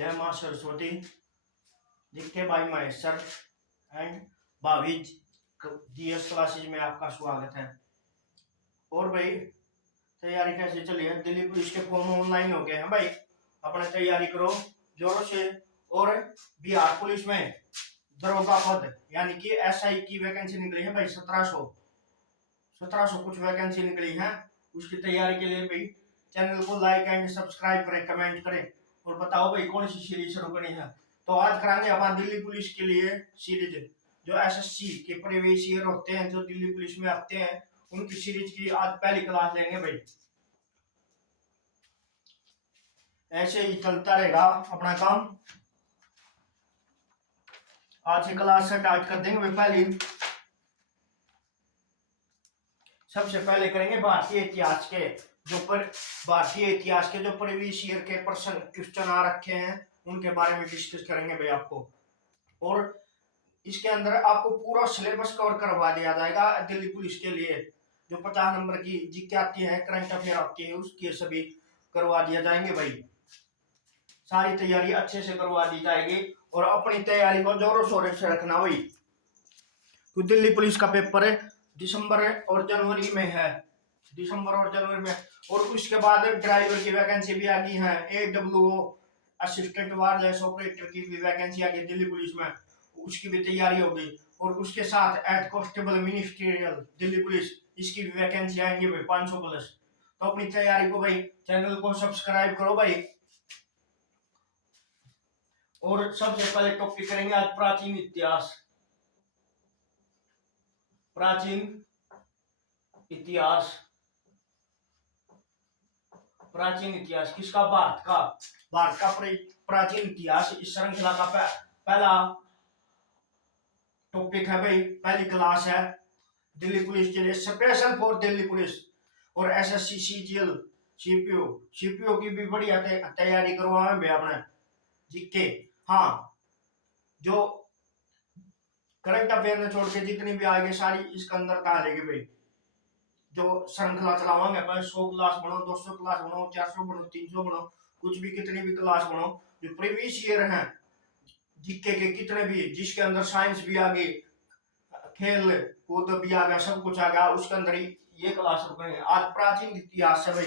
जय मां सरस्वती जी के भाई महेश्वर एंड भाविज जीएस क्लासेज में आपका स्वागत है। और भाई तैयारी कैसे चली है? दिल्ली पुलिस के फॉर्म ऑनलाइन हो गए हैं भाई, अपने तैयारी करो जोरों से। और बिहार पुलिस में दरोगा पद यानी कि एसआई की वैकेंसी निकली है भाई, 1700 कुछ वैकेंसी निकली है। उसकी तैयारी के लिए भाई चैनल को लाइक एंड सब्सक्राइब करें, कमेंट करें और बताओ भाई कौन सी सीरीज शुरू करनी है। तो आज कराएंगे अपन दिल्ली पुलिस के लिए सीरीज, जो एसएससी के प्रीवियस ईयर होते हैं जो दिल्ली पुलिस में आते हैं, उनकी सीरीज की आज पहली क्लास लेंगे भाई। ऐसे ही चलता रहेगा अपना काम। आज से क्लास स्टार्ट कर देंगे भाई। पहली सबसे पहले करेंगे भारतीय इतिहास के, भारतीय इतिहास के जो प्रीवियस ईयर के प्रश्न क्वेश्चन आ रखे हैं उनके बारे में डिस्कस करेंगे भाई आपको। और इसके अंदर आपको पूरा सिलेबस कवर करवा दिया जाएगा दिल्ली पुलिस के लिए। जो 50 नंबर की जीके आती है, करंट अफेयर आती है, उसके सभी करवा दिया जाएंगे भाई। सारी तैयारी अच्छे से करवा दी जाएगी और अपनी तैयारी को जोरों शोरों से रखना भाई। तो दिल्ली पुलिस का पेपर दिसंबर और जनवरी में है, दिसंबर और जनवरी में। और उसके बाद ड्राइवर की वैकेंसी भी आ गई है, AWO असिस्टेंट वायरलेस ऑपरेटर की भी वैकेंसी आ गई दिल्ली पुलिस में, उसकी भी तैयारी होगी। और उसके साथ head constable ministerial Delhi police, इसकी भी वैकेंसी आएंगी भाई 500 प्लस। तो अपनी तैयारी को भाई चैनल को सब्सक्राइब करो भाई। और सबसे पहले टॉपिक करेंगे आज प्राचीन इतिहास। प्राचीन इतिहास, प्राचीन इतिहास किसका? भारत का। भारत का प्राचीन इतिहास इस श्रृंखला का पहला टॉपिक है भाई, पहली क्लास है दिल्ली पुलिस के लिए, स्पेशल फॉर दिल्ली पुलिस। और एसएससी सीजीएल सीपीओ की भी बढ़िया तैयारी करवाए भाई आपने जीके। हाँ, जो करंट अफेयर ने छोड़ के जितनी भी आएगी सारी इसके अंदर कहा लेगी भाई। जो श्रृंखला चलावांगे अपन, 100 क्लास बनो, 200 क्लास बनो, 400 बनो, 300 बनो, कुछ भी कितनी भी क्लास बनो, जो प्रीवियस ईयर है जीके के कितने भी, जिसके अंदर साइंस भी आ गई, खेल कूद भी आ गया, सब कुछ आ गया, उसके अंदर ही ये क्लास करेंगे। आज प्राचीन इतिहास है भाई।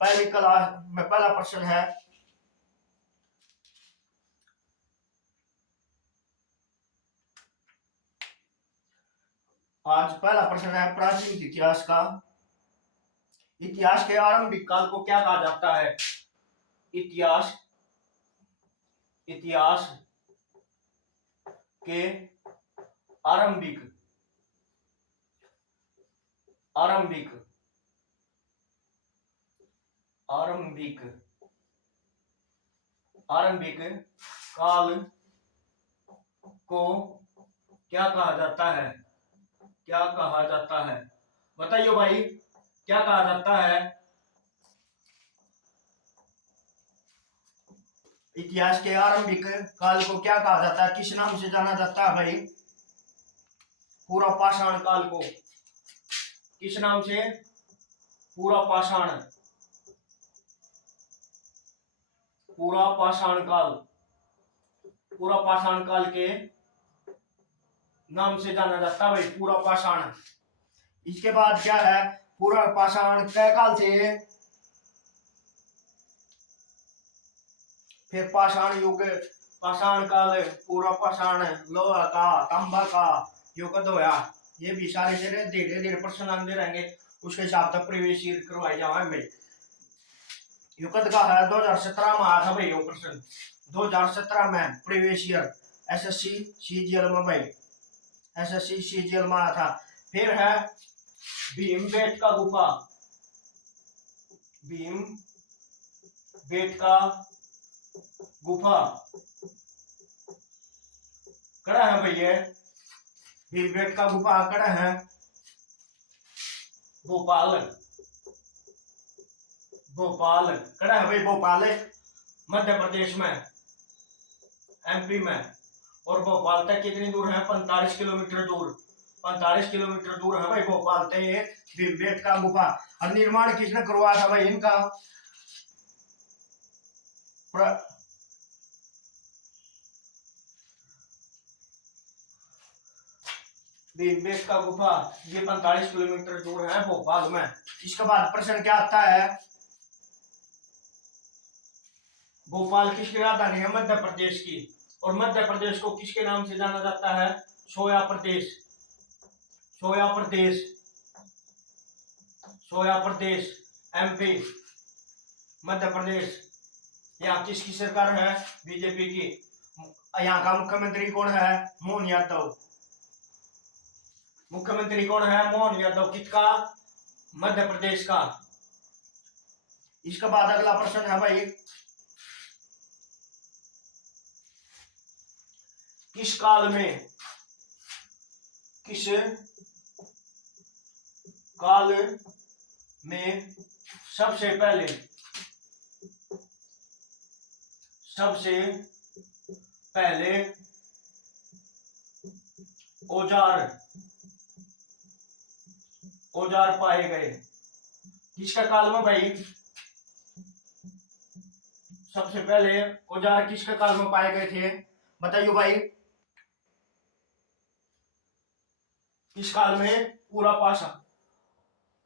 पहली क्लास में पहला प्रश्न है, आज पहला प्रश्न है प्राचीन इतिहास का। इतिहास के आरंभिक काल को क्या कहा जाता है? इतिहास के आरंभिक काल को क्या कहा जाता है? क्या कहा जाता है? बताइए भाई, क्या कहा जाता है? इतिहास के आरंभिक काल को क्या कहा जाता है? किस नाम से जाना जाता है भाई? पूरा पाषाण काल को किस नाम से? पूरा पाषाण काल के नाम से जाना जाता है भाई, पूरा पाषाण। इसके बाद क्या है? पूरा पाषाण कै काल से, फिर पाषाण युग, पाषाण काल, पूरा पाषाण, लोहा का, तांबा का युग होया। ये भी सारे धीरे धीरे प्रश्न आते रहेंगे, उसके हिसाब से प्रीवियस ईयर करवाए जाएंगे भाई। युग का है 2017 में आया था भाई ये प्रश्न, 2017 में प्रीवियस ईयर एसएससी सीजीएल में भाई, एसएससी सीजीएल में आया था। फिर है भीमबेटका गुफा, भीमबेटका गुफा कड़ा है भाई। ये भीमबेटका गुफा कड़ा है? भोपाल कड़ा है भाई, भोपाल मध्य प्रदेश में, एमपी में। और भोपाल तक कितनी दूर है? 45 किलोमीटर दूर, 45 किलोमीटर दूर है भाई भोपाल से ये भीमबेटका गुफा। और निर्माण किसने करवाया था भाई इनका? भीमबेटका गुफा, ये 45 किलोमीटर दूर है भोपाल में। इसके बाद प्रश्न क्या आता है, भोपाल किसकी राजधानी है? मध्य प्रदेश की। और मध्य प्रदेश को किसके नाम से जाना जाता है? सोया प्रदेश। सोया प्रदेश, सोया प्रदेश, एमपी, मध्य प्रदेश। यहाँ किसकी सरकार है? बीजेपी की। यहाँ का मुख्यमंत्री कौन है? मोहन यादव। मुख्यमंत्री कौन है? मोहन यादव। किसका? मध्य प्रदेश का। इसके बाद अगला प्रश्न है भाई, किस काल में, किस काल में सबसे पहले, सबसे पहले औजार, औजार पाए गए? किसका काल में भाई सबसे पहले औजार किसके काल में पाए गए थे? बताइए भाई। किस काल में? पूरा पाषाण,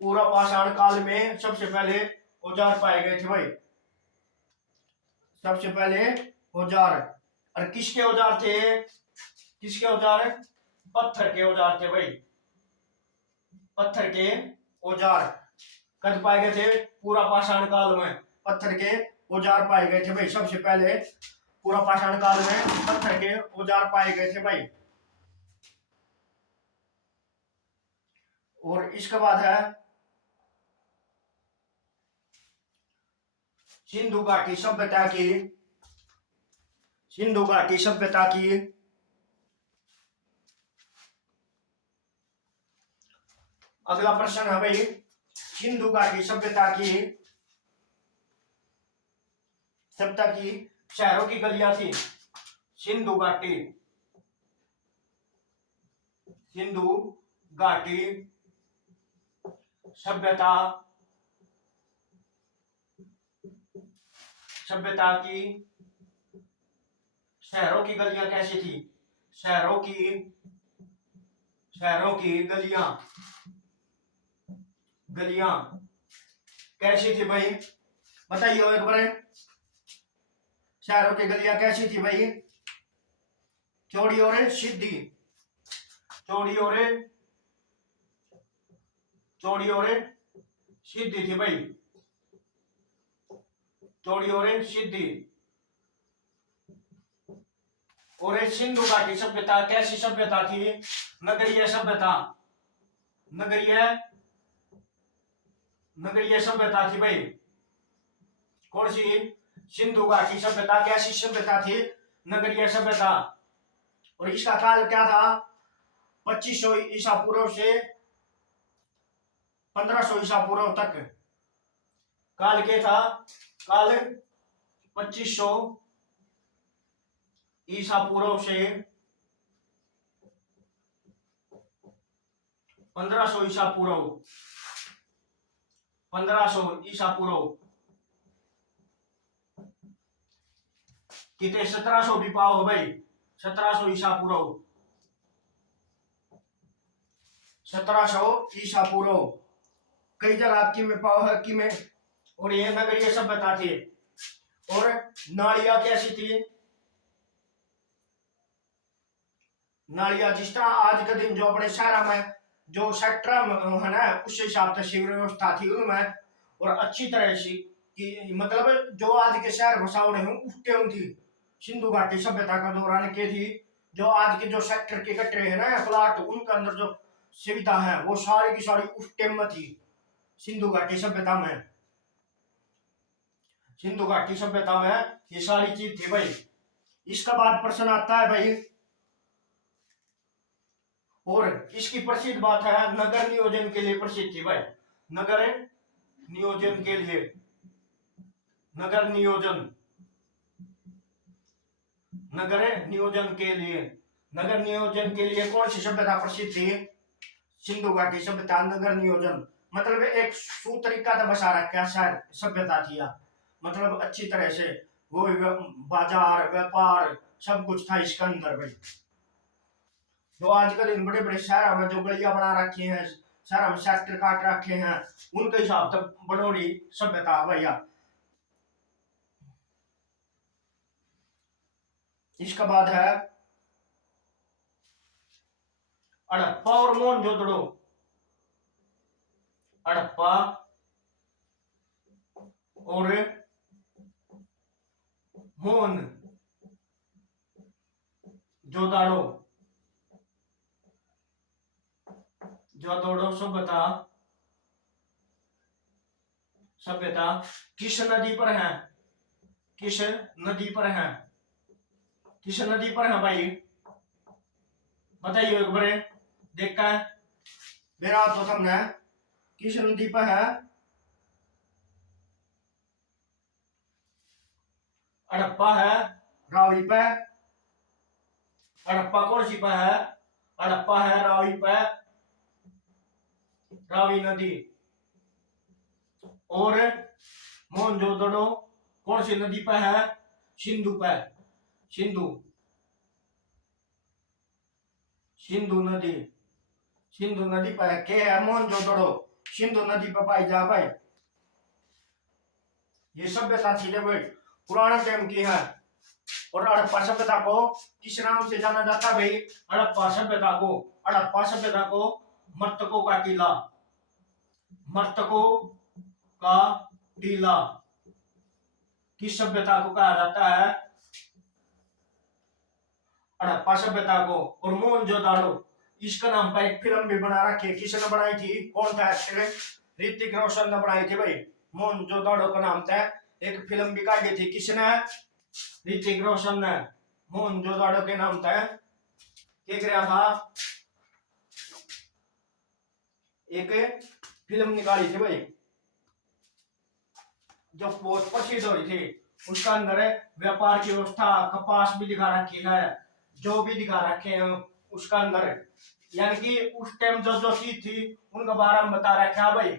पूरा पाषाण काल में सबसे पहले औजार पाए गए थे भाई। सबसे पहले औजार। और किसके औजार थे? किसके औजार? पत्थर के औजार थे भाई। पत्थर के औजार कब पाए गए थे? पूरा पाषाण काल में पत्थर के औजार पाए गए थे भाई। सबसे पहले पूरा पाषाण काल में पत्थर के औजार पाए गए थे भाई। और इसके बाद है सिंधु घाटी सभ्यता की, सिंधु घाटी सभ्यता की अगला प्रश्न है भाई, सिंधु घाटी सभ्यता की, सभ्यता की शहरों की गलियां थी। सिंधु घाटी, सिंधु घाटी सभ्यता, सभ्यता की शहरों की गलियां कैसी थी? शहरों की, शहरों की गलियां, गलियां कैसी थी भाई? बताइए एक बार। शहरों की गलियां कैसी थी भाई? चौड़ी और सीधी, चौड़ी और, चौड़ी और सीधी थी भाई। चौड़ी और सीधी। और सिंधु घाटी सभ्यता कैसी सभ्यता थी? नगरीय सभ्यता, नगरीय, नगरीय सभ्यता थी भाई। कौन सी? सिंधु घाटी सभ्यता कैसी सभ्यता थी? नगरीय सभ्यता। और इसका काल क्या था? 2500 ईसा पूर्व से 1500 ईसा पूर्व तक काल के था। काल 2500 ईसा पूर्व से 1500 ईसा पूर्व, 1500 ईसा पूर्व। कितने? 1700 भी पाओ हो भाई। 1700 ईसा पूर्व, 1700 ईसा पूर्व। कई जगह की में पाओ है कि में। और ये नगरीय सभ्यता थी। और नालियां कैसी थी? नालियां जिस तरह आज के दिन जो अपने शहर में जो सेक्टर है ना, उस हिसाब से सीवर व्यवस्था थी उनमें। और अच्छी तरह से कि मतलब जो आज के शहर बसावड़े हूँ उस टाइम थी। सिंधु घाटी सभ्यता का दौरान के थी। जो आज के जो सेक्टर के कटरे हैं ना, प्लाट, उनके अंदर जो सुविधा है वो सारी की सारी उस टाइम में थी। सिंधु घाटी सभ्यता में, सिंधु घाटी सभ्यता में ये सारी चीज थी भाई। इसका बाद प्रश्न आता है भाई, और इसकी प्रसिद्ध बात है नगर नियोजन के लिए प्रसिद्ध थी भाई। नगर नियोजन के लिए, नगर नियोजन, नगर नियोजन के लिए, नगर नियोजन के लिए कौन सी सभ्यता प्रसिद्ध थी? सिंधु घाटी सभ्यता। नगर नियोजन मतलब एक सुतरीका था बसा रखा शहर सभ्यता थी। मतलब अच्छी तरह से वो बाजार व्यापार सब कुछ था इसके अंदर भाई। जो आजकल इन बड़े बड़े शहरों में जो गलियां बना रखी हैं, शहरों में सेक्टर काट रखे हैं, उनके हिसाब से बनोड़ी सभ्यता भैया। इसके बाद है हड़प्पा और मोहनजोदड़ो। हड़प्पा और मोहनजोदड़ो सभ्यता सभ्यता किस नदी पर है? किस नदी पर है? किस नदी पर है भाई, बताइए एक बार देखा है मेरा तो तुमने किस नदी पर है? हड़प्पा है रावी पे। हड़प्पा कौन सी पे है? हड़प्पा है रावी पे, रावी नदी। और मोहनजोदड़ो कौन सी नदी पे है? सिंधु पे, सिंधु, सिंधु नदी, सिंधु नदी पे के है मोहनजोदड़ो, सिंधु नदी पे पाई जा भाई। ये सभ्यता थी भाई पुराने टाइम की है। और हड़प्पा सभ्यता को किस नाम से जाना जाता है भाई? हड़प्पा सभ्यता को, हड़प्पा सभ्यता को मर्तकों का टीला, मर्तकों का टीला किस सभ्यता को कहा जाता है? हड़प्पा सभ्यता को। और मोहनजोदड़ो इसका नाम पर एक फिल्म भी बना रखी है, किसने बनाई थी? कौन था एक्टर? ऋतिक रोशन ने बनाई थी भाई। मोहनजोदड़ो का नाम था, एक फिल्म भी काटी थी, किसने? ऋतिक रोशन ने। मोहनजोदड़ो के नाम था, क्या कराया था? एक फिल्म निकाली थी भाई जो बहुत प्रसिद्ध हुई थी। उसका अंदर व्यापार की व्यवस्था, कपास भी दिखा रखी है, जो भी दिखा रखे हैं उसका अंदर, यानी कि उस टाइम जो जो चीज थी उनके बारे में बता रखा है भाई,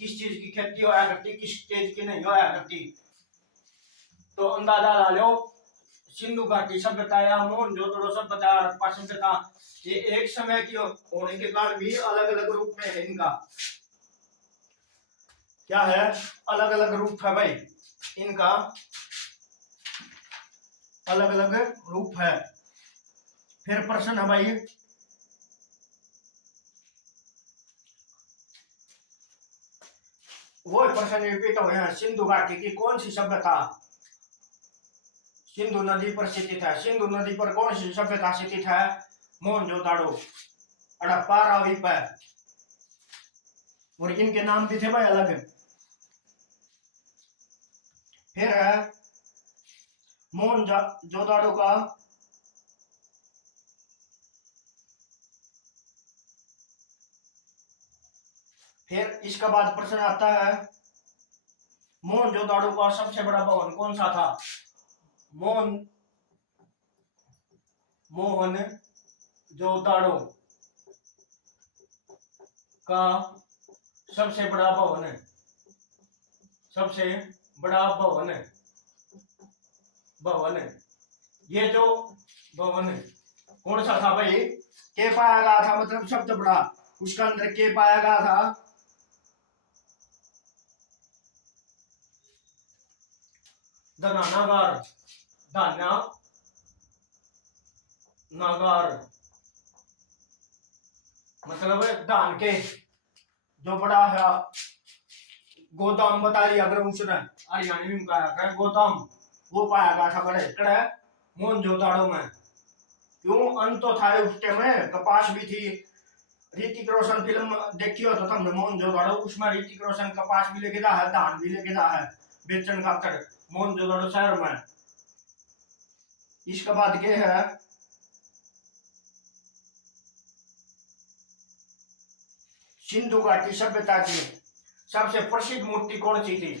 किस चीज की खेती होया करती, किस चीज की नहीं होया करती। तो अंदाजा ला लो, सिंधु घाटी सभ्यता या मोहनजोदड़ो सभ्यता, हड़प्पा सभ्यता, ये एक समय की होने के कारण भी अलग अलग रूप में है इनका। क्या है? अलग अलग रूप है भाई इनका, अलग अलग रूप है। फिर प्रश्न है भाई, वो प्रश्न रिपीट हुए हैं, सिंधु घाटी की कौन सी सभ्यता सिंधु नदी पर स्थित है? सिंधु नदी पर कौन सी सभ्यता स्थित है? मोहनजोदड़ो, हड़प्पा, रावी पे। और इनके नाम भी थे भाई अलग। फिर है मोहनजोदड़ो का फिर इसके बाद प्रश्न आता है, मोहनजोदड़ो का सबसे बड़ा भवन कौन सा था? मोहनजोदड़ो का सबसे बड़ा भवन, सबसे बड़ा भवन, भवन, ये जो भवन कौन सा था भाई? के पाया गया था, मतलब सबसे बड़ा, उसका अंदर के पाया गया था? धनानागार, धान्यागार, मतलब धान के जो बड़ा है गोदाम बता दिया अगर उसने हरियाणवी में कहा गोदाम, वो पाया गया था बड़े कड़े मोहनजोदड़ो में। क्यों? अन्न तो था उस टाइम में, कपास भी थी। ऋतिक रोशन फिल्म देखी हो तो तुमने मोहनजोदड़ो, उसमें ऋतिक रोशन कपास भी लेके जा है, धान भी लेके जा है बेचन खातर मोहनजोदड़ो शहर में। इसके बाद के है सिंधु घाटी सभ्यता की सबसे प्रसिद्ध मूर्ति कौन सी थी?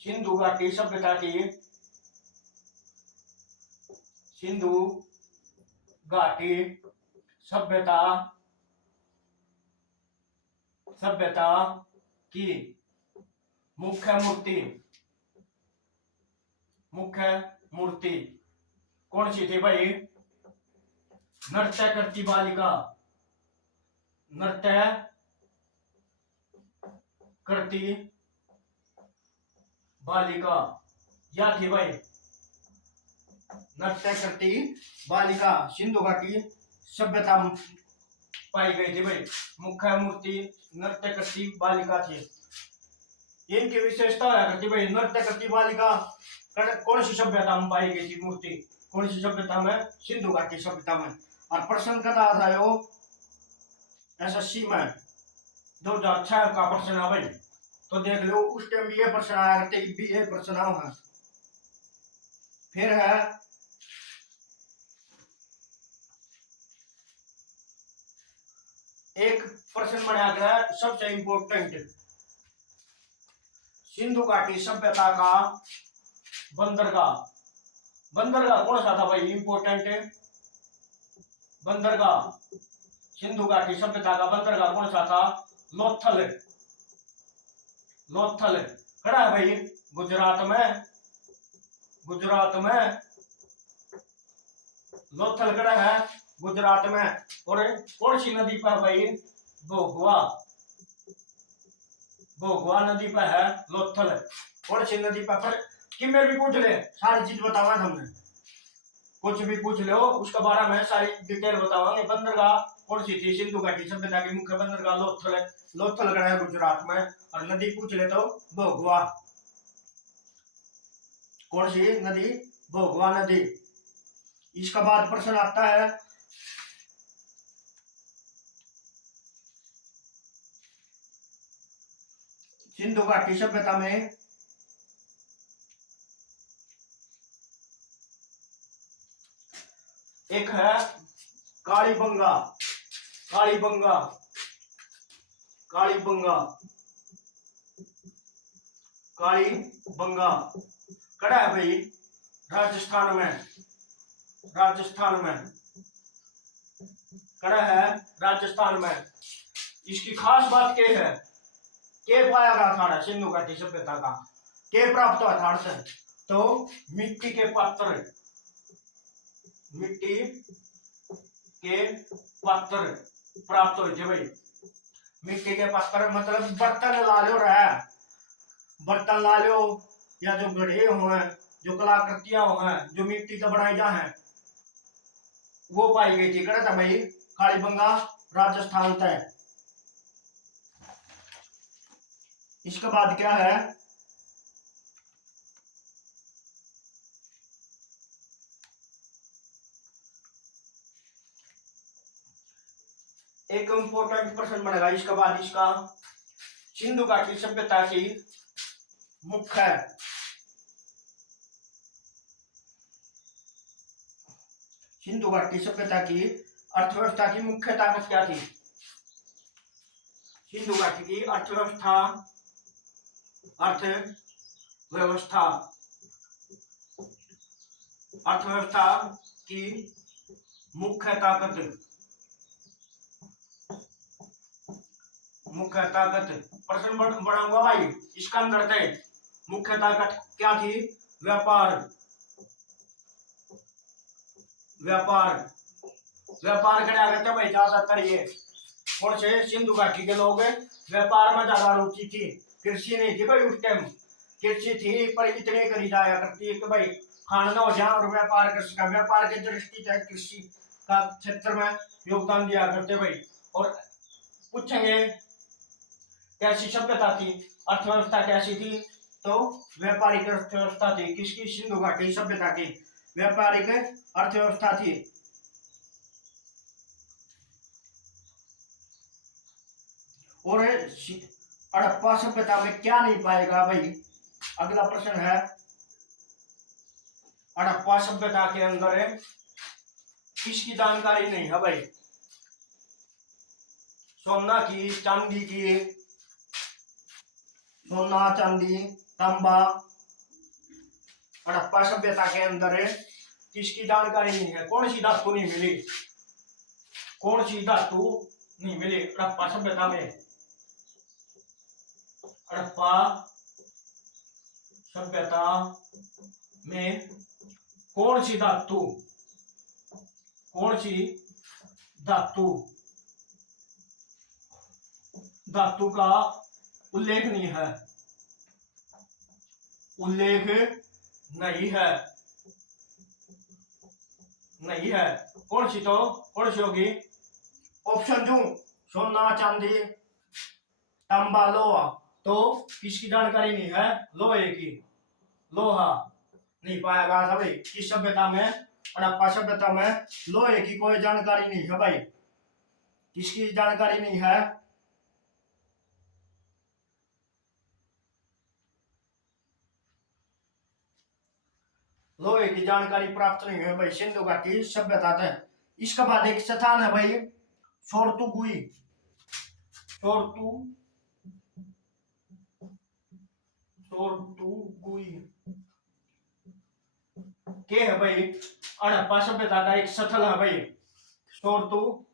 सिंधु घाटी सभ्यता की, सिंधु घाटी सभ्यता सभ्यता की मुख्य मूर्ति, मुख्य मूर्ति कौन सी थी भाई? नृत्य करती बालिका, नृत्य करती बालिका, या थी भाई नृत्य करती बालिका सिंधु घाटी सभ्यता पाई गई थी भाई। मुख्य मूर्ति नृत्य करती बालिका थी। इनकी विशेषता क्या करती भाई, नृत्य करती बालिका कौन सी सभ्यता में पाई गई थी मूर्ति, कौन सी सभ्यता में, सिंधु घाटी सभ्यता में। और प्रश्न कदा था यो एसएससी में 2006 का प्रश्न है भाई, तो देख लो उस टाइम भी ये प्रश्न आया करते भी ये प्रश्न है। फिर है एक प्रश्न बनाया गया सबसे इंपोर्टेंट, सिंधु घाटी सभ्यता का बंदरगाह, बंदरगाह कौन सा था भाई इंपोर्टेंट, बंदरगाह सिंधु घाटी सभ्यता का बंदरगाह कौन सा था, लोथल, लोथल खड़ा है भाई गुजरात में, गुजरात में लोथल खड़ा है गुजरात में। और कौन सी नदी पर भाई, भोगवा, भोगवा नदी पर है लोथल, कौन सी नदी पर कि मैं भी पूछ ले सारी चीज बतावा हमने, कुछ भी पूछ लो उसके बारे में सारी डिटेल बतावांगे। बंदरगाह कौन सी थी, सिंधु घाटी सभ्यता की मुख्य बंदरगाह लोथल है, लोथल गढ़ है गुजरात में। और नदी पूछ ले तो भोगवा, कौन सी नदी, भोगवा नदी। इसका बाद प्रश्न आता है सिंधु घाटी सभ्यता में एक है कालीबंगा, कालीबंगा, कालीबंगा, कालीबंगा कड़ा है भाई राजस्थान में, राजस्थान में कड़ा है राजस्थान में। इसकी खास बात क्या है, के पाया गया था सिंधु घाटी सभ्यता का, के प्राप्त हुआ था से, तो मिट्टी के पात्र, मिट्टी के पात्र प्राप्त हुए थे भाई। मिट्टी के पात्र मतलब बर्तन ला लो रहा, बर्तन ला लो या जो गढ़े हुए जो कलाकृतियां हुए जो मिट्टी से बनाई जा है वो पाई गई थी था भाई कालीबंगा राजस्थान तय। इसके बाद क्या है, एक इंपोर्टेंट प्रश्न बनेगा इसके बाद इसका, सिंधु घाटी सभ्यता की मुख्य, सिंधु घाटी सभ्यता की अर्थव्यवस्था की मुख्य ताकत क्या थी, सिंधु घाटी की अर्थव्यवस्था, अर्थव्यवस्था, अर्थव्यवस्था की मुख्य ताकत, मुख्य ताकत प्रश्न बढ़ाऊंगा भाई इसका अंदर थे। मुख्य ताकत क्या थी, व्यापार, व्यापार, व्यापार करे आगे थे भाई ज्यादातर ये कौन से सिंधु घाटी के लोग व्यापार में ज्यादा रुचि थी, कृषि नहीं थी भाई उस टाइम, कृषि थी पर इतने करी जाया करती है कि भाई खाना हो जाए और व्यापार कृषि का, व्यापार की दृष्टि से कृषि का क्षेत्र में योगदान दिया करते भाई। और पूछेंगे कैसी सभ्यता थी, अर्थव्यवस्था कैसी थी, तो व्यापारिक अर्थव्यवस्था थी किसकी, सिंधु घाटी सभ्यता की व्यापारिक अर्थव्यवस्था थी। और हड़प्पा सभ्यता में क्या नहीं पाएगा भाई, अगला प्रश्न है हड़प्पा सभ्यता के अंदर किसकी जानकारी नहीं है भाई, सोना की, चांदी की, सोना चांदी तांबा हड़प्पा सभ्यता के अंदर किसकी जानकारी नहीं है, कौन सी धातु नहीं मिली, कौन सी धातु नहीं मिली हड़प्पा सभ्यता में, हड़प्पा सभ्यता में कौन सी धातु, कौन सी धातु धातु का उल्लेख नहीं है, उल्लेख नहीं है, नहीं है। कौन सी होगी? ऑप्शन दू, सोना चांदी तांबा लोहा, तो किसकी जानकारी नहीं है? लोहे की, लोहा नहीं पाया गया था भाई किस सभ्यता में? हड़प्पा सभ्यता में लोहे की कोई जानकारी नहीं है भाई। किसकी जानकारी नहीं है? लोहे की जानकारी प्राप्त नहीं है भाई सिंधु घाटी सभ्यता से। इसके बाद एक स्थान है भाई सोरतुगुई, सोरतुगुई के है भाई हड़प्पा सभ्यता का एक स्थल है भाई सोरतुगुई,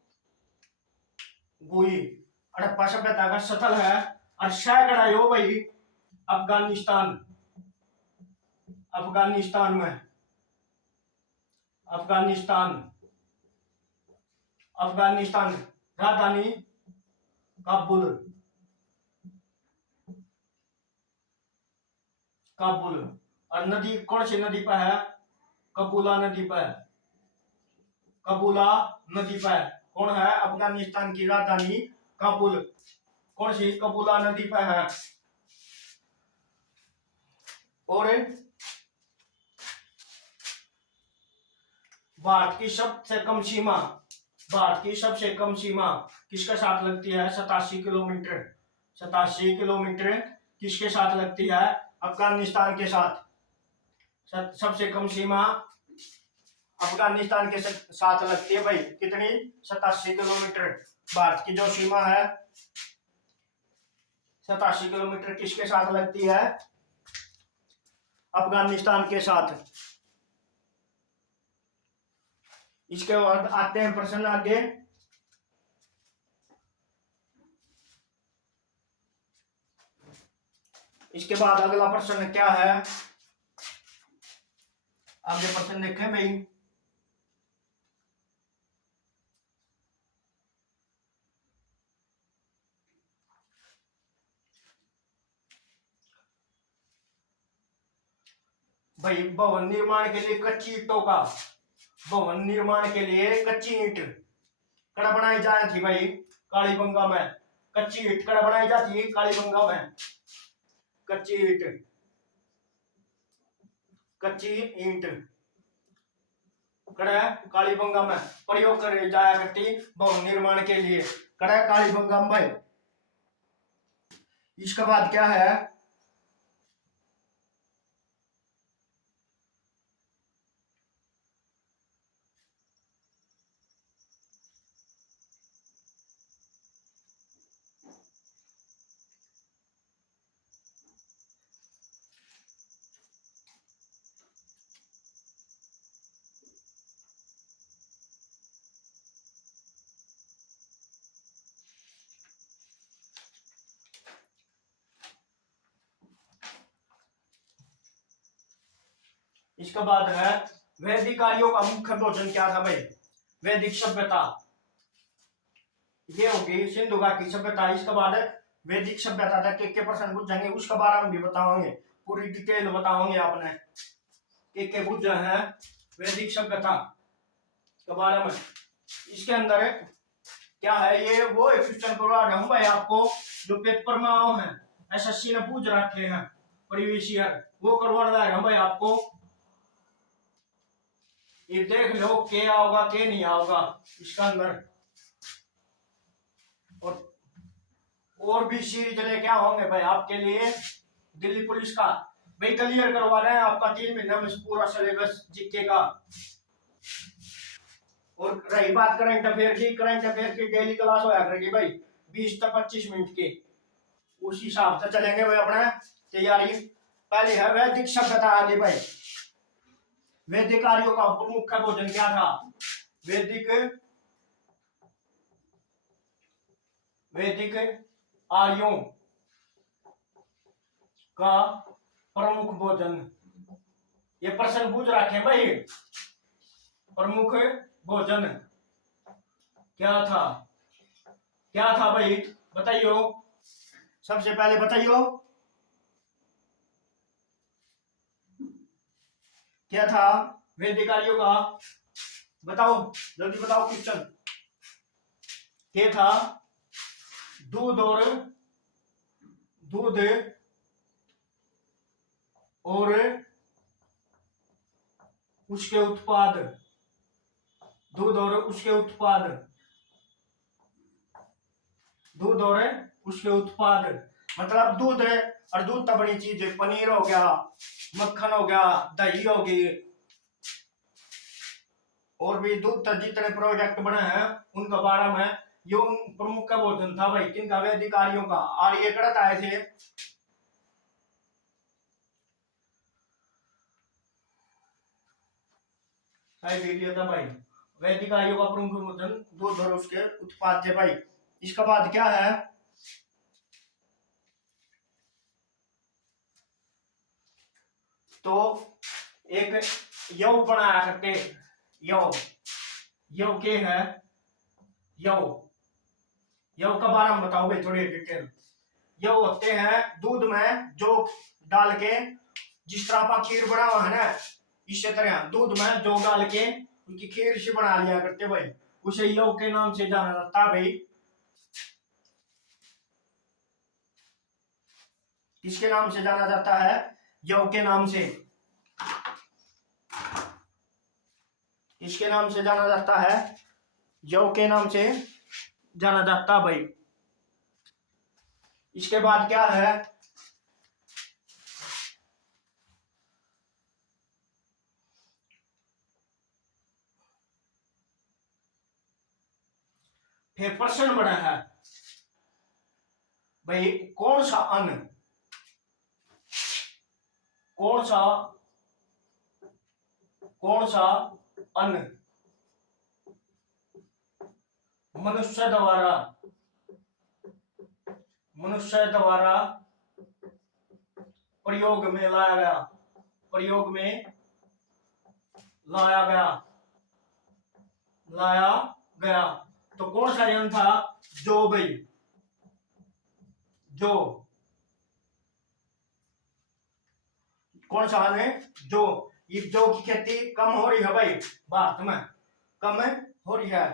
हड़प्पा सभ्यता का स्थल है। और सैकड़ा हो भाई अफगानिस्तान, अफगानिस्तान में, अफगानिस्तान, अफगानिस्तान राजधानी काबुल, काबुल। और नदी कौन सी नदी पर है? कबूला नदी पर, कबूला नदी पर। कौन है? अफगानिस्तान की राजधानी काबुल कौन सी? कबूला नदी पर है। और भारत की सबसे कम सीमा, भारत की सबसे कम सीमा किसके साथ लगती है? 87 किलोमीटर, 87 किलोमीटर किसके साथ लगती है? अफगानिस्तान के साथ। सबसे कम सीमा अफगानिस्तान के साथ लगती है भाई। कितनी? 87 किलोमीटर। भारत की जो सीमा है 87 किलोमीटर किसके साथ लगती है? अफगानिस्तान के साथ। इसके बाद आते हैं प्रश्न आगे। इसके बाद अगला प्रश्न क्या है? आगे प्रश्न देखें भाई। भाई भवन निर्माण के लिए कच्ची ईंटों का, भवन निर्माण के लिए कच्ची ईंट कड़ा बनाई जाती थी भाई कालीबंगा में। कच्ची ईंट कड़ा बनाई जाती है कालीबंगा में। कच्ची ईंट, कच्ची ईंट कड़ा कालीबंगा में प्रयोग कर जाया करती भवन निर्माण के लिए। कड़ा कालीबंगा में भाई। इसके बाद क्या है? इसके बाद है वैदिक आर्यों का मुख्य भोजन क्या था भाई? वैदिक सभ्यता ये होगी सिंधु घाटी सभ्यता। इसके बाद वैदिक सभ्यता तक के प्रश्न पूछ जाएंगे, उसके बारे में भी बताओगे, पूरी डिटेल बताओगे आपने के पूछ है वैदिक सभ्यता के बारे में। इसके अंदर क्या है? ये वो क्वेश्चन करवा रहा हूं भाई आपको जो पेपर में आओ है, एसएससी ने पूछ रखे हैं प्रीवियस ईयर, वो करवा रहा हूं भाई आपको। ये देख लो के आओगा के नहीं आओगा इसका अंदर। और भी सीरीज लेके होंगे भाई आपके लिए। दिल्ली पुलिस का भाई क्लियर करवा रहे हैं आपका 3 महीने में पूरा सिलेबस जीके का। और रही बात करंट अफेयर की, करंट अफेयर की डेली क्लास होया करेगी भाई 20 से 25 मिनट की। उस हिसाब से चलेंगे भाई अपने तैयारी। पहले है वैदिक सभ्यता आगे भाई। वैदिक आर्यों का प्रमुख भोजन क्या था? वैदिक आर्यों का प्रमुख भोजन, ये प्रश्न पूछ रखे भाई। प्रमुख भोजन क्या था? क्या था भाई, बताइयो, सबसे पहले बताइयो क्या था वैदिक कार्यों का? बताओ, जल्दी बताओ क्वेश्चन। क्या था? दूध और दूध और उसके उत्पाद, दूध और उसके उत्पाद, दूध और उसके उत्पाद, मतलब दूध है और दूध तक बड़ी चीज है, पनीर हो गया, मक्खन हो गया, दही होगी, और भी दूध तक जितने प्रोडक्ट बने हैं उनका बारे में ये उन प्रमुख का भोजन था भाई, किनका? वैदिक आर्यों का। आर्य कृत आए थे, वीडियो था भाई। वैदिक आर्यों का प्रमुख भोजन दूध और उसके उत्पाद थे भाई। इसका बाद क्या है? तो एक यव बनाया करते, यव, यव के है, यव, यव का बारे में बताओ भाई थोड़ी डिटेल। यव होते हैं दूध में जो डाल के, जिस तरह आपका खीर बना हुआ है ना, इसी तरह दूध में जो डाल के उनकी खीर से बना लिया करते भाई, उसे यव के नाम से जाना जाता है भाई। किसके नाम से जाना जाता है? यव के नाम से। इसके नाम से जाना जाता है, यव के नाम से जाना जाता है भाई। इसके बाद क्या है? फिर प्रश्न बना है भाई, कौन सा अन्न, कौन सा, कौन सा अन्न मनुष्य द्वारा, मनुष्य द्वारा प्रयोग में लाया गया, प्रयोग में लाया गया, लाया गया? तो कौन सा यंत्र था? जो भाई, जो, कौन सा है? जो। ये जो की खेती कम हो रही है भाई भारत में, कम हो रही है।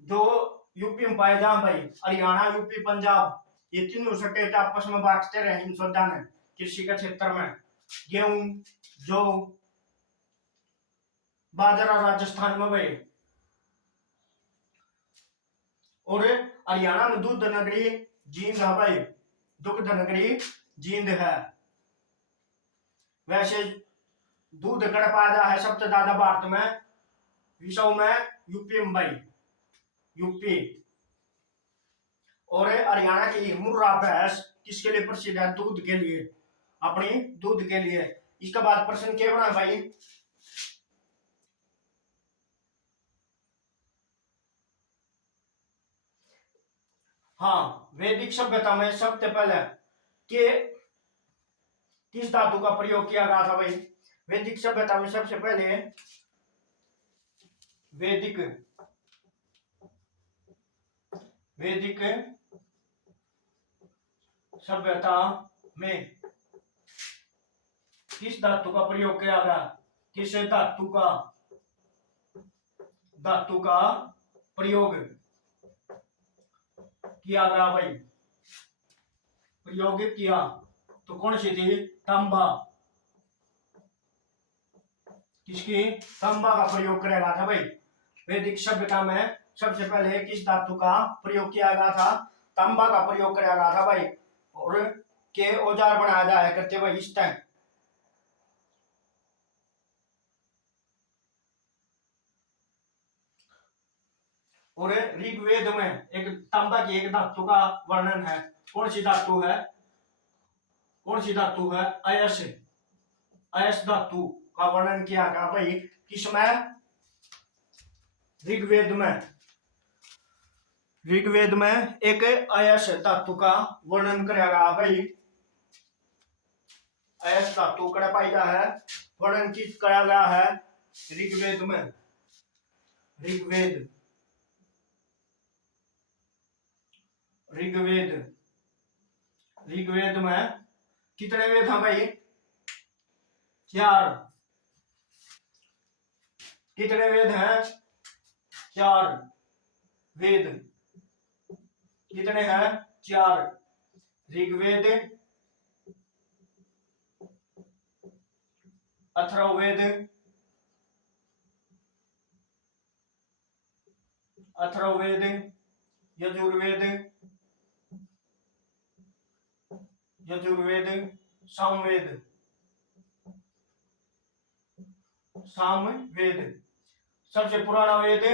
जो यूपी में पाए जाए भाई, हरियाणा, यूपी, पंजाब, ये तीनों स्टेट आपस में बांटते रहे अनुसंधान है कृषि के क्षेत्र में। गेहूं, जो, बाजरा राजस्थान में भाई, और हरियाणा में दूध नगरी जींद है भाई, दुग्ध नगरी जींद है। वैसे दूध कड़ पाया है सबसे ज्यादा भारत में, विश्व में यूपी में भाई, यूपी। और हरियाणा की मुर्रा भैंस किसके लिए प्रसिद्ध है? दूध के लिए, अपनी दूध के लिए। इसके बाद प्रश्न क्या बना भाई? हाँ, वैदिक सभ्यता में सबसे पहले के किस धातु का प्रयोग किया गया था भाई? वैदिक सभ्यता में सबसे पहले, वैदिक, वैदिक सभ्यता में किस धातु का प्रयोग किया गया? किस धातु का, धातु का प्रयोग किया गया भाई? प्रयोग किया तो कौन सी थी? तांबा। किसकी? तांबा का प्रयोग करेगा था भाई। वैदिक सभ्यता में सबसे पहले किस धातु का प्रयोग किया गया था? तांबा का प्रयोग किया गया था भाई। और के औजार बनाया जाया करते भाई इस टाइम। और ऋग्वेद में एक तांबा की एक धातु का वर्णन है। कौन सी धातु है? कौन सी धातु है? अयस, अयस धातु का वर्णन किया गया भाई किसमें? ऋग्वेद में। ऋग्वेद में एक अयस धातु का वर्णन किया गया भाई। अयस धातु कड़ा पाई गया है, वर्णन किया गया है ऋग्वेद में। ऋग्वेद, ऋग्वेद, ऋग्वेद में कितने वेद हैं भाई? 4। कितने वेद हैं? 4 वेद। कितने हैं? 4। ऋग्वेद, अथर्ववेद, अथर्ववेद, यजुर्वेद, यजुर्वेद, सामवेद, सामवेद। सबसे पुराना वेद,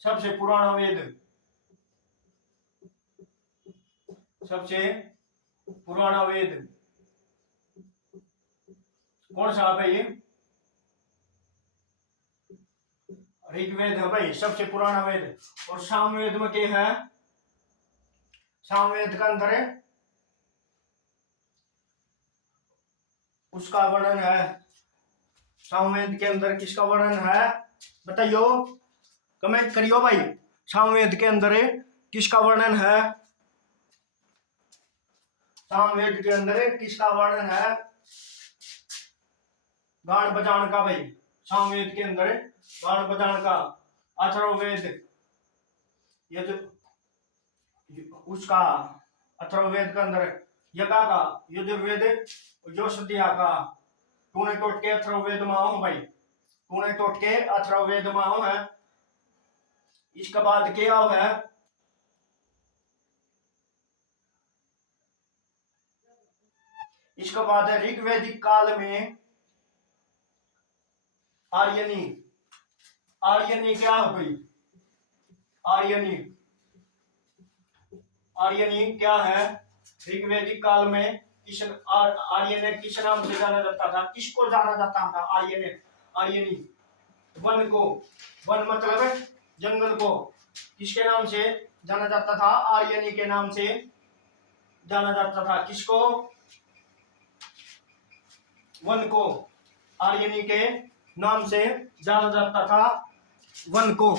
सबसे पुराना वेद, सबसे पुराना वेद कौन सा है भाई? ऋग्वेद है भाई सबसे पुराना वेद। और सामवेद में क्या है? सामवेद के अंदर उसका वर्णन है। सामवेद के अंदर किसका वर्णन है बताइयो, कमेंट करियो भाई। सामवेद के अंदर किसका वर्णन है? सामवेद के अंदर किसका वर्णन है? गान बजान का भाई। सामवेद के अंदर गान बजान का। अथर्ववेद, ये जो उसका अथर्ववेद के अंदर यज्ञा का, यजुर्वेद जोशदिया का। तूने टोट के अथर्ववेद में आओ भाई, तूने टोट के अथर्ववेद में आओ है। इसके बाद क्या है? इसके बाद ऋग्वैदिक काल में आर्यनी। आर्यनी क्या है भाई? आर्यनी, आर्यनी क्या है? ऋग्वैदिक काल में किस आर्य ने किस नाम से जाना जाता था? किसको जाना जाता था आर्य ने? आर्यनी वन को, वन मतलब जंगल को किसके नाम से जाना जाता था? आर्यनी के नाम से जाना जाता था। किसको? वन को आर्यनी के नाम से जाना जाता था, वन को।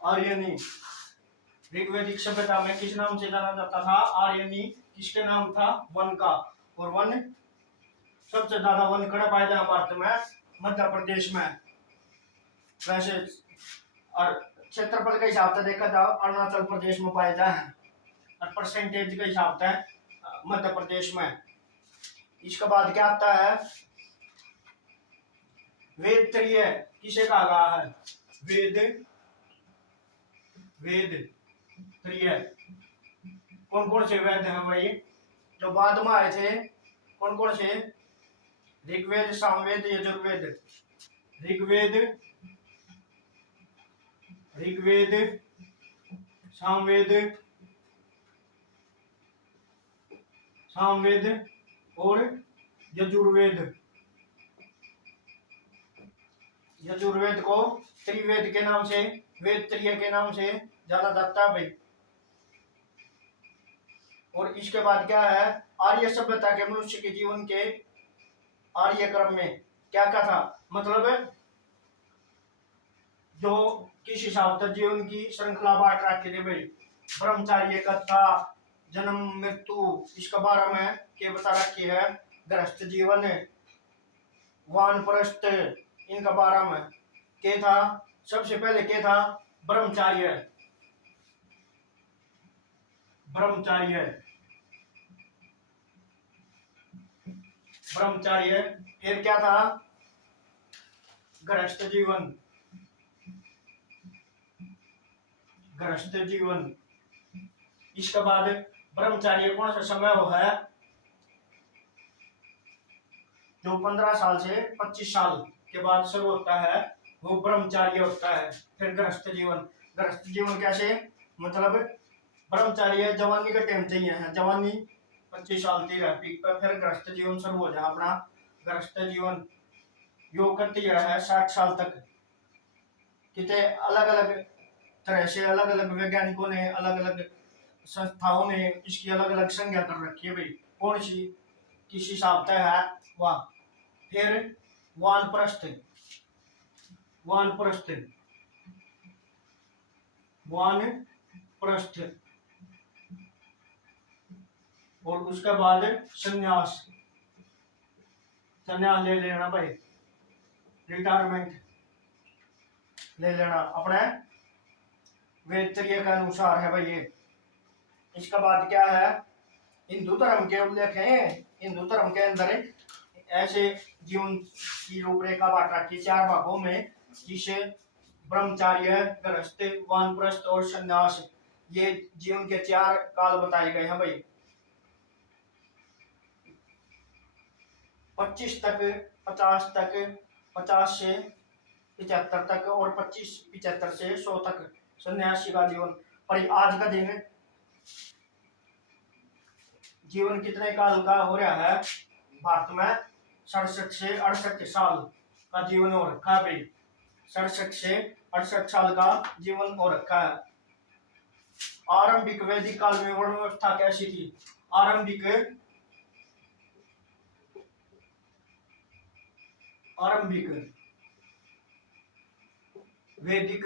आर्यनी ऋग्वैदिक सभ्यता में किस नाम से जाना जाता था? आर्यनी। किसके नाम था? वन का। और वन सबसे ज्यादा वन कहाँ पाए जाए भारत में? मध्य प्रदेश में। वैसे और क्षेत्रफल के हिसाब से देखा जाओ अरुणाचल प्रदेश में पाए जाए, और परसेंटेज के हिसाब से मध्य प्रदेश में। इसके बाद क्या आता है? वेद त्रय किसे कहा गया है? वेद, वेद त्रय कौन कौन से वेद हैं भाई जो बाद में आए थे? कौन कौन से? ऋग्वेद, सामवेद, यजुर्वेद। ऋग्वेद, ऋग्वेद, सामवेद, सामवेद और यजुर्वेद। यजुर्वेद को त्रिवेद के नाम से, वेद त्रय के नाम से जाना जाता है भाई। और इसके बाद क्या है? आर्य सभ्यता के मनुष्य के जीवन के आर्य क्रम में क्या क्या था? मतलब जो किस हिसाब से जीवन की श्रृंखला बांट रखी थी भाई। ब्रह्मचार्य कथा, जन्म मृत्यु इसके बारे में क्या बता रखी है? गृहस्थ जीवन, वानप्रस्थ इनका बारे में क्या था? सबसे पहले क्या था? ब्रह्मचार्य, ब्रह्मचार्य, ब्रह्मचार्य। फिर क्या था? गृहस्थ जीवन, गृहस्थ जीवन। इसके बाद ब्रह्मचार्य कौन सा समय वो है? जो 15 साल से 25 साल के बाद शुरू होता है वो ब्रह्मचार्य होता है। फिर गृहस्थ जीवन। गृहस्थ जीवन कैसे? मतलब ब्रह्मचार्य जवानी का टाइम चाहिए है, जवानी 25 साल की पीक पर, फिर गृहस्थ जीवन शुरू हो जाए अपना। गृहस्थ जीवन योग करती है 60 साल तक। कितने अलग अलग तरह से अलग अलग वैज्ञानिकों ने, अलग अलग संस्थाओं ने इसकी अलग अलग संज्ञा कर रखी है भाई। कौन सी किस हिसाब से है वह। फिर वानप्रस्थ, वानप्रस्थ, वानप्रस्थ, और उसके बाद संन्यास, संन्यास ले लेना भाई, रिटायरमेंट ले लेना अपने वेतरिय के अनुसार है भाई ये। इसके बाद क्या है, हिंदू धर्म के उल्लेख हैं। हिंदू धर्म के अंदर ऐसे जीवन की रूपरेखा बांट रखी 4 भागों में, जिसे ब्रह्मचार्य, गृहस्थ, वानप्रस्थ और संन्यास, ये जीवन के 4 काल बताए गए हैं भाई। 25 तक, 50 तक, 50 से 75 तक, और 75 से 100 तक सन्यासी का जीवन। और आज का दिन जीवन कितने काल का हो रहा है भारत में? 67 से 68 साल का जीवन हो रखा है भाई। 67 से 68 साल का जीवन हो रखा है। आरंभिक वैदिक काल में वर्ण व्यवस्था कैसी थी? आरंभिक वैदिक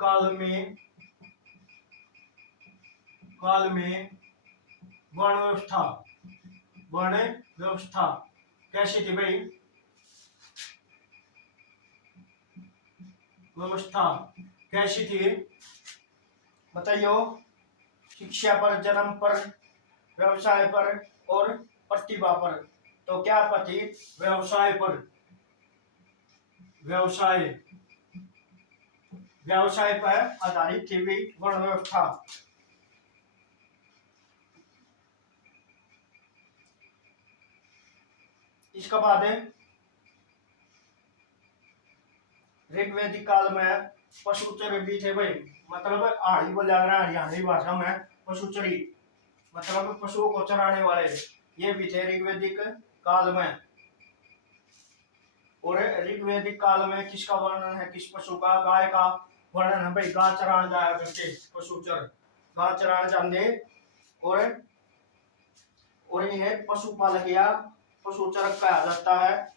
काल में वर्ण व्यवस्था कैसी थी भाई? व्यवस्था कैसी थी बताइयो? शिक्षा पर, जन्म पर, व्यवसाय पर और प्रतिभा पर। तो क्या पति? व्यवसाय पर, व्यवसाय पर आधारित थी भी वर्ण व्यवस्था। इसके बाद ऋग्वैदिक काल में पशुचर भी थे भाई। मतलब आड़ी बोला हरियाणवी भाषा में पशुचरी, मतलब पशुओं को चराने वाले, ये भी थे ऋग्वैदिक काल में। और ऋग्वैदिक काल में किसका वर्णन है? किस पशु का? गाय का वर्णन है भाई। गाय चरान जाया करते पशुचर, गाय चरान जाते, और इन्हें पशुपालक या पशुचरक कहा जाता है।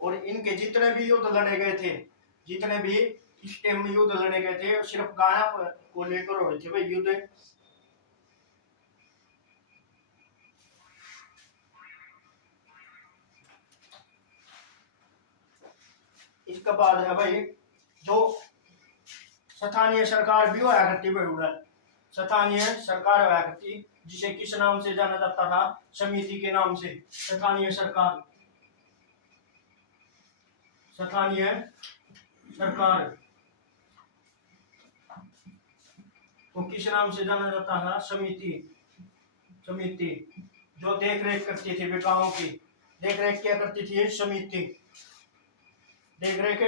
और इनके जितने भी युद्ध लड़े गए थे, जितने भी इस टाइम में युद्ध लड़े गए थे, सिर्फ गाय को लेकर हुए थे भाई युद्ध। इसके बाद है भाई जो स्थानीय सरकार भी हुआ करती भाई उधर। स्थानीय सरकार हुआ करती, जिसे किस नाम से जाना जाता था? समिति के नाम से। स्थानीय सरकार, स्थानीय सरकार को किस नाम से जाना जाता था? समिति। समिति जो देख रेख करती थी गांवों की, देख रेख क्या करती थी? समिति, देख रेख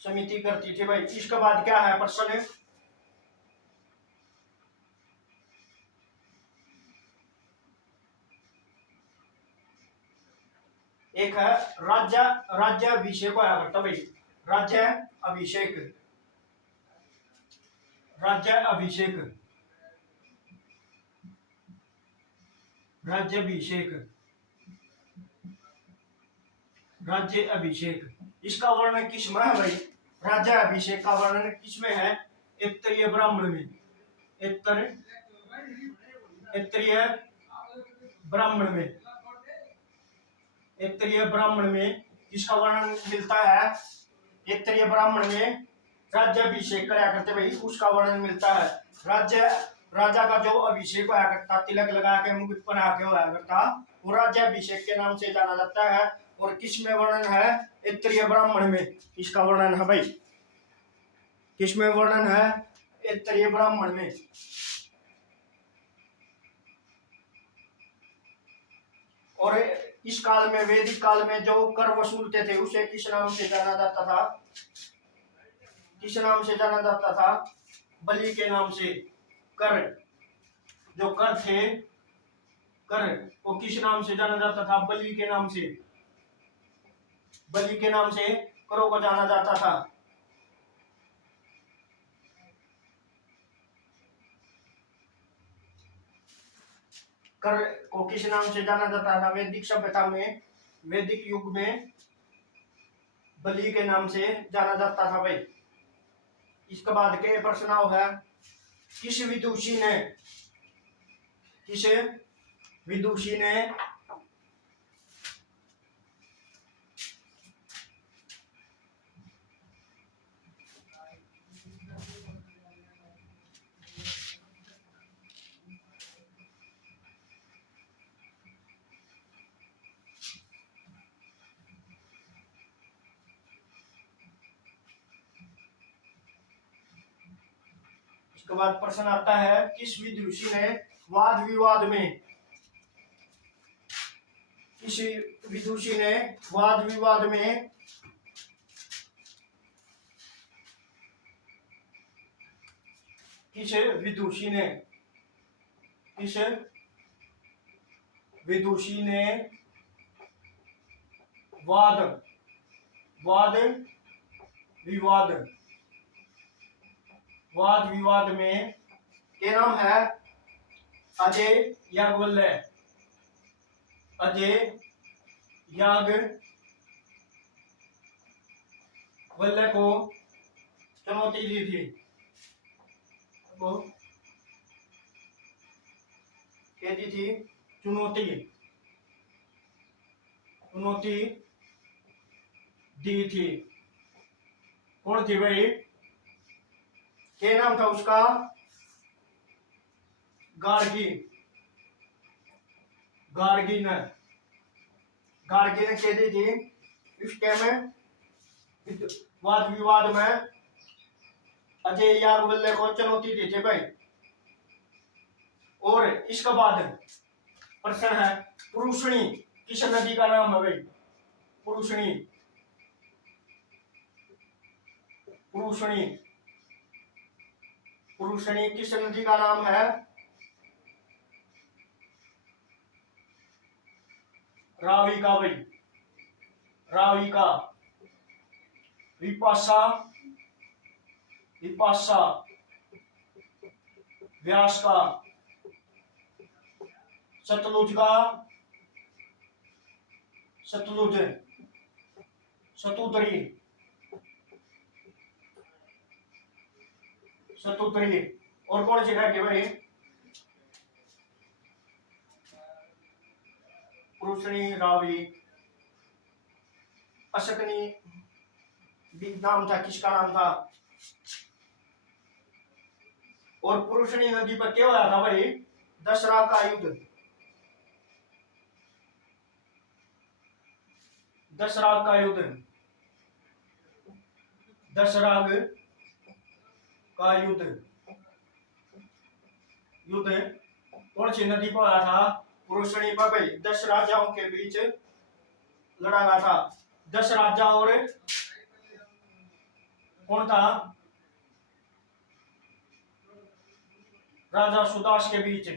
समिति करती थी भाई। इसके बाद क्या है प्रश्न? एक है राज्याभिषेक होया करता भाई। राज्याभिषेक, राज्याभिषेक, राज्याभिषेक, राज्याभिषेक। इसका वर्णन किस में है भाई? राज्याभिषेक का वर्णन किस में है? उत्तरीय ब्राह्मण में। उत्तरीय ब्राह्मण में, उत्तरीय ब्राह्मण में किसका वर्णन मिलता है? उत्तरीय ब्राह्मण में राज्याभिषेक कराया करते भाई, उसका वर्णन मिलता है। राजा का जो अभिषेक होया करता, तिलक लगा के, मुकुट पहना के होया करता, वो राज्याभिषेक के नाम से जाना जाता है। और किस में वर्णन है? उत्तरीय ब्राह्मण में इसका वर्णन है भाई। किस में वर्णन है? उत्तरीय ब्राह्मण में। और इस काल में, वैदिक काल में जो कर वसूलते थे, उसे किस नाम से जाना जाता था? किस नाम से जाना जाता था? बलि के नाम से। कर, जो कर थे, कर को किस नाम से जाना जाता था? बलि के नाम से। बलि के नाम से करों को जाना जाता था। कर को किस नाम से जाना जाता था? वैदिक सभ्यता में, वैदिक युग में बलि के नाम से जाना जाता था भाई। इसके बाद के प्रश्न है, किस विदुषी ने, किस विदुषी ने इसके बाद प्रश्न आता है, किस विदुषी ने वाद विवाद में, किस विदुषी ने वाद विवाद में किस विदुषी ने, किस विदुषी ने वाद वाद विवाद वाद विवाद में के नाम है? अजय याज्ञवल्क्य, अजय याज्ञवल्क्य को चुनौती दी थी, को क्या दी थी? चुनौती, चुनौती दी थी। कौन थी भाई? क्या नाम था उसका? गार्गी, गार्गी ने कह दी थी इस टाइम वाद विवाद में अजय याज्ञवल्क्य को चुनौती दी थी भाई। और इसके बाद प्रश्न है, पुरुषणी किस नदी का नाम है भाई? पुरुषणी, पुरुषणी, पुरुषणी किस नदी का नाम है? रावी का भाई, रावी का। विपाशा, विपाशा व्यास का। सतलुज का, सतलुज, सतुतरी, सतुतरी। और कौन सी है भाई? पुरुषणी, रावी, अशकनी भी नाम था, किसका नाम था? और पुरुषणी नदी पर क्या हुआ था भाई? दशरथ का युद्ध, दशरथ का युद्ध, दशरथ का युद्ध, युद्ध कौन सी नदी पर हुआ था? पुरुषणी पर भाई। 10 राजाओं के बीच लड़ा गया था। 10 राजा और कौन था? राजा सुदास के बीच,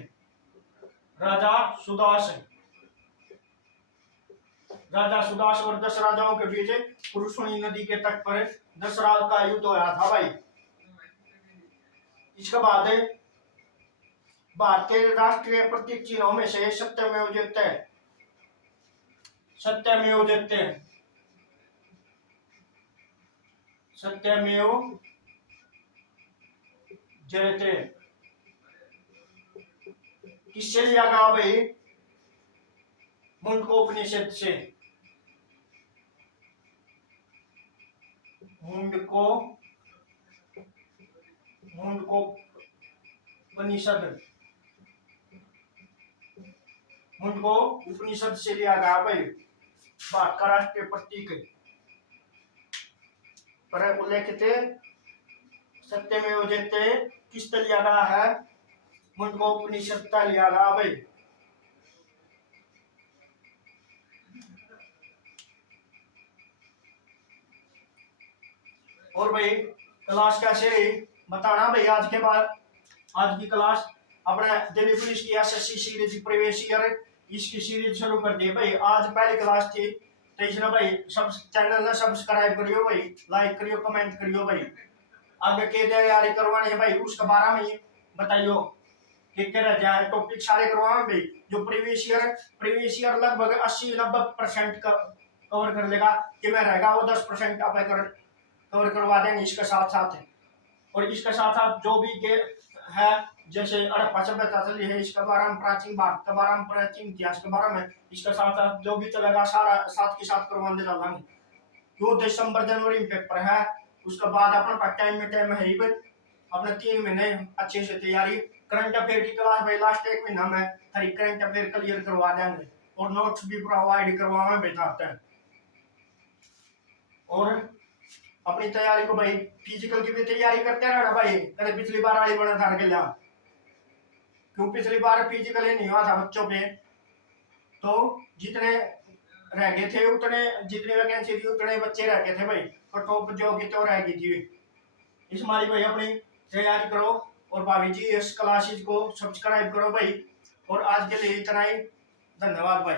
राजा सुदास, राजा सुदास और 10 राजाओं के बीच पुरुषणी नदी के तट पर दशरथ का युद्ध होया था भाई। इसके बाद भारतीय राष्ट्रीय प्रतीक चिन्हों में से सत्यमेव जयते, सत्यमेव जयते, सत्यमेव जयते किससे लिया गया भाई? मुंडकोपनिषद से, मुंडकोपनिषद, मुंडको उपनिषद से लिया गया भाई। भारत का राष्ट्रीय प्रतीक पर उल्लेखित सत्यमेव जयते किस तरह लिया गया है? मुंडको उपनिषद का लिया गया भाई। और भाई क्लास कैसे रही बताना भाई। आज के बाद आज की क्लास अपने दिल्ली पुलिस की एसएससी सीरीज प्रीवियस ईयर इसकी सीरीज शुरू कर दी भाई। आज पहली क्लास थी तो इसने भाई सब चैनल ने सब्सक्राइब करियो भाई, लाइक करियो, कमेंट करियो भाई। आगे के तैयारी करवानी है भाई उसके बारे में बताइयो। के रह जाए टॉपिक सारे करवाएं भाई। जो प्रीवियस ईयर लगभग 80-90% का कवर कर लेगा, कि मैं रहेगा वो 10% आप कवर करवा देंगे इसके साथ साथ। और इसके साथ साथ जो भी के है, जैसे हड़प्पा सभ्यता चली है इसके बारे में, प्राचीन भारत के बारे में, प्राचीन इतिहास के बारे में, इसके साथ साथ जो भी चलेगा सारा साथ के साथ करवाने डालेंगे। जो दिसंबर जनवरी में पेपर है, उसके बाद अपना टाइम है ही भाई, अपने 3 महीने अच्छे से तैयारी। करंट अफेयर की क्लास भाई लास्ट 1 महीना में हरी करंट अफेयर क्लियर करवा देंगे, और नोट्स भी प्रोवाइड करवावे बैठाते हैं। और अपनी तैयारी को भाई, फिजिकल की भी तैयारी करते रहना भाई, कभी पिछली बार वाली बना था के लिया, क्यों पिछली बार फिजिकल ही नहीं हुआ था बच्चों पे, तो जितने रह गए थे उतने, जितनी वैकेंसी थी उतने बच्चे रह गए थे भाई, और टॉप जो की तो रह गई थी। इस मारी भाई अपनी तैयारी करो, और भाभी जी इस क्लासेज को सब्सक्राइब करो भाई। और आज के लिए इतना ही, धन्यवाद भाई।